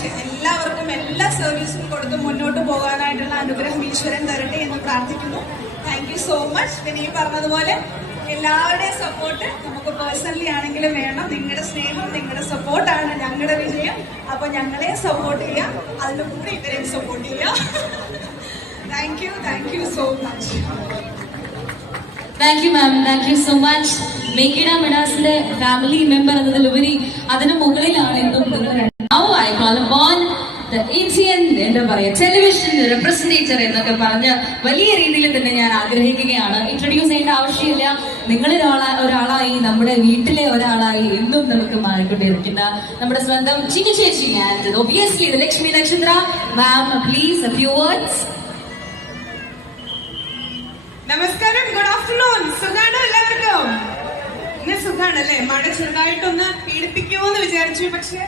Much. എല്ലാവർക്കും എല്ലാ സർവീസും കൊടുത്ത് മുന്നോട്ട് പോകാനായിട്ടുള്ള അനുഗ്രഹം ഈശ്വരൻ തരട്ടെ എന്ന് പ്രാർത്ഥിക്കുന്നു. Thank you so much. പിന്നെ ഈ പറഞ്ഞതുപോലെ എല്ലാവരുടെയും സപ്പോർട്ട് നമുക്ക് പേഴ്സണലി ആണെങ്കിലും വേണം. നിങ്ങളുടെ സ്നേഹം, നിങ്ങളുടെ സപ്പോർട്ടാണ് ഞങ്ങളുടെ വിജയം. അപ്പൊ ഞങ്ങളെ സപ്പോർട്ട് ചെയ്യാം, അതിന്റെ കൂടെ ഇവരെയും സപ്പോർട്ട് ചെയ്യാം. Thank you so much. Thank you ma'am, thank you so much. മേക്കിഡ മെഡാസിന്റെ ഫാമിലി മെമ്പർ എന്നതിലുപരി അതിന് മുകളിലാണ് എന്തും ഇന്ത്യൻ എന്താ പറയാ ടെലിവിഷൻ റെപ്രസെന്റേറ്റർ എന്നൊക്കെ പറഞ്ഞ് വലിയ രീതിയിൽ തന്നെ ഞാൻ ആഗ്രഹിക്കുകയാണ്. ഇൻട്രൊഡ്യൂസ് ചെയ്യേണ്ട ആവശ്യമില്ല. നിങ്ങളിൽ ഒരാളായി, നമ്മുടെ വീട്ടിലെ ഒരാളായി എന്നും നമുക്ക് മാറിക്കൊണ്ടിരിക്കുന്ന നമ്മുടെ സ്വന്തം ചിന്നു ചേച്ചി. ആൻഡ് ഒബിയസ്ലി ലക്ഷ്മി നക്ഷത്ര മാം, പ്ലീസ് എ ഫ്യൂ വേർഡ്സ്. നമസ്കാരം, ഗുഡ് ആഫ്റ്റർനൂൺ. സുഖാണോ എല്ലാവർക്കും? ഇന്ന് സുഖാണല്ലേ? മഴ ചെറുതായിട്ടൊന്ന് പീഡിപ്പിക്കുമോ എന്ന് വിചാരിച്ചു, പക്ഷെ